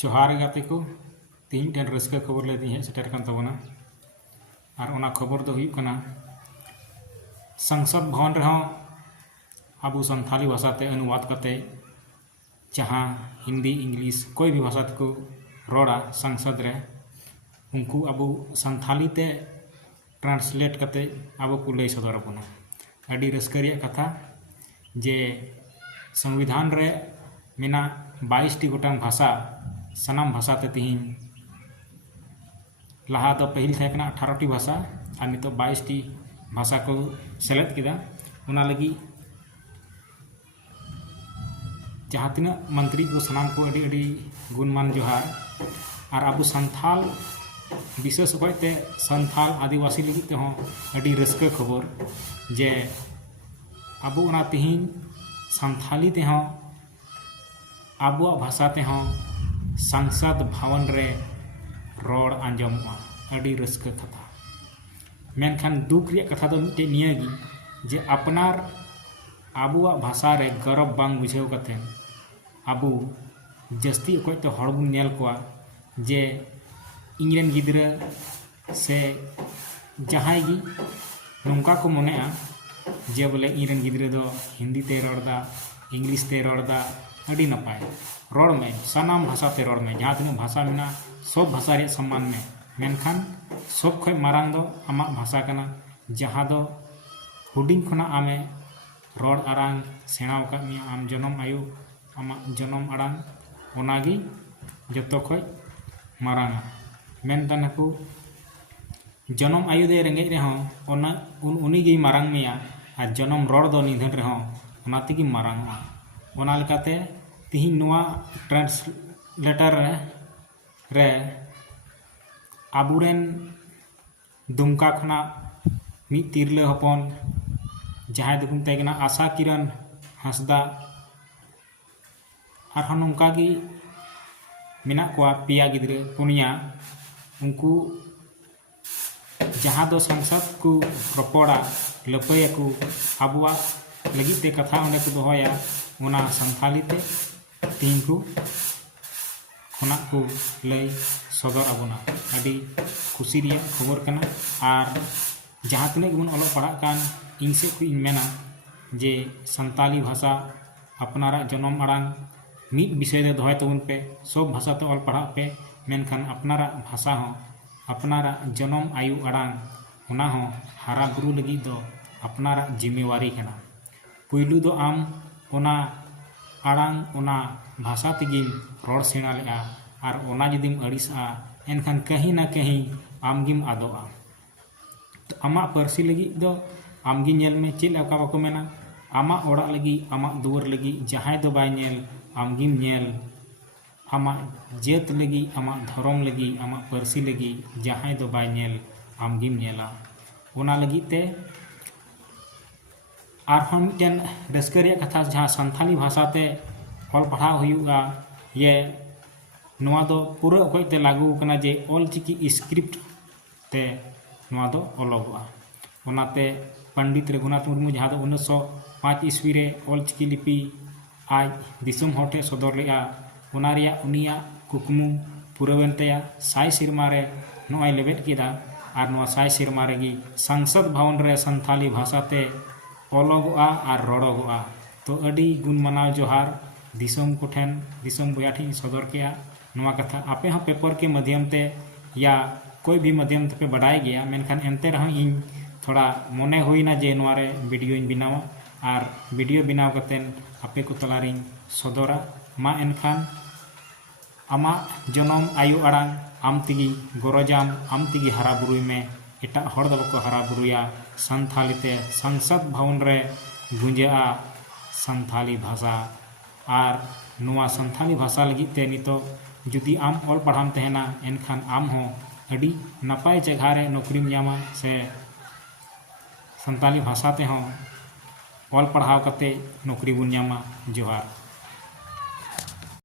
जोहार गाते को तीन मिट्टन रस्का खबर ले दी है सेटर कान तबना और ओना खबर दो हुयुग कना संसद भवन रहो आबू संथाली भाषा ते अनुवाद करते जहाँ हिंदी इंग्लिश कोई भी भाषा को रोड़ा संसद रे उनको आबू संथाली ते ट्रांसलेट करते आबू को लई सदर बना अड़ी रस्का रिया कथा जे संविधान रे मेना 22 गोटांग भाषा सनाम भाषा ते तीन लहा तो पहल थे 18 भाषा और नित 22 भाषा को सेलेक्ट किया उना लगी जहाँ तीना मंत्री को सनाम को अड़ी अड़ी गुणमान जोहार और आबू संथाल विशेष होते संथाल आदिवासी लगी ते हों अड़ी रस्का खबर जे आबू उना तीन संथाली ते हों आबुआ भाषा ते हों संसद भवन रे रोड आंजमोआ अड़ी रस्का कथा मेनखान दुख रिया कथा दो मिटे नियागी जे अपनार आबुआ भाषा रे गर्व बांग बुझेव कथे आबू जस्ती अकोय ते हड़ बुन नेल कोआ जे इंग्रेन गिद्रा से जहां गी नोंका को मनेआ जे बोले इंग्रेन गिद्रा दो हिंदी ते रोड़दा इंग्लिश ते रोड़दा अड़ी नपाय रोड में सनाम भाषा ते रोड में जहाँ तीन भाषा मेना सब भाषा रे सम्मान में मेनखान सब खय मारांग दो आमा भाषा कना जहाँ दो हुडिंग खना आमे रोड आरांग सेणाव का मिया आम जनम आयु आमा जनम आरांग ओनागी जतो खय मारांगा मेनतान को जनम आयु दे रेंगे रेहों ओना उनी गी मारांग मिया आ जनम रोड दो निधन रेहों ओना तिगी मारांगा ओना लेकाते तीन नुआ ट्रांसलेटर रे आबुरेन दुमका खना मी तिरले हपन जहाँ दो मेतना आशा किरण हांसदा और नौका गी मेना कोआ पिया गिद्रे पुनिया उनको जहाँ दो संसद को रपड़ा लपया को आबुआ लगी ते कथा उन्हें को दोहया उना संथाली ते तीन को खुना को लय सदर आबोना अड़ी खुशी रिया खबर कना और जहाँ तने गबन ऑलो पढ़ा कान इन से को मेना जे संताली भाषा अपनारा जन्म आड़ांग मिद विषय दे दोहय तबन पे सब भाषा ते ऑल पढ़ा पे मेनखान अपनारा भाषा हो अपनारा जन्म आयु आड़ांग उना हो हारा बुरु लगी दो अपनारा जिम्मेवारी कना पुइलु दो आम ओना आड़ांग ओना भाषा तेगिम रोड सेना लेआ और ओना जदीम अड़िसा एनखान कहीं ना कहीं आमगिम आदोआ तो आमा परसी लगी दो आमगी नेल में चेल अका बाको मेना आमा ओड़ा लगी आमा दुआर लगी जहां दो बाय नेल आमगिम नेल आमा जेत लगी आमा धर्म लगी आमा परसी लगी जहां दो बाय नेल आमगिम नेला ओना लगी ते और मिटन रस्का रिया कथा जहाँ संथाली भाषा ते ऑल पढ़ाव हुआ ये नवा दो पूरा अकोयते लागू कना जे ऑल चिकी स्क्रिप्ट ते नवा दो ओलोगोआ ओनाते पंडित रघुनाथ मुर्मू जहाँ दो 1905 ईस्वी रे ऑल चिकी लिपि आज दिसुम होटे सदर लेआ ओना रिया उनिया कुकमु पुरवेन तया साई सिरमा रे नोय लेबेट किदा और नवा साई सिरमा रेगी संसद भवन रे संथाली भाषा ते ओलोगोआ और रोड़ोगोआ तो अड़ी गुण मनाव जोहार दिसम कोठेन दिसम बोया ठीक सदर किया नवा कथा आपे हाँ पेपर के माध्यम ते या कोई भी माध्यम ते पे बढ़ाई गया मेनखान एनते रहा इन थोड़ा मने हुईना जे नवारे वीडियो इन बनावा और वीडियो बनाव कतेन आपे को तलारिन सदरा मा एनखान आमा जनम आयु आड़ांग आम तिगी गरजाम आम तिगी हारा बुरुई में एटा हड़ दो को हारा बुरुया संथाली ते संसद भवन रे गुंजा संथाली भाषा और नुआ संथाली भाषा लगी ते नितो जुदी आम ऑल पढ़ाम तहना एनखान आम हो अड़ी नपाय जगह रे नौकरी न्यामा से संथाली भाषा ते हो ऑल पढ़ाव कते नौकरी बुन न्यामा जोहार।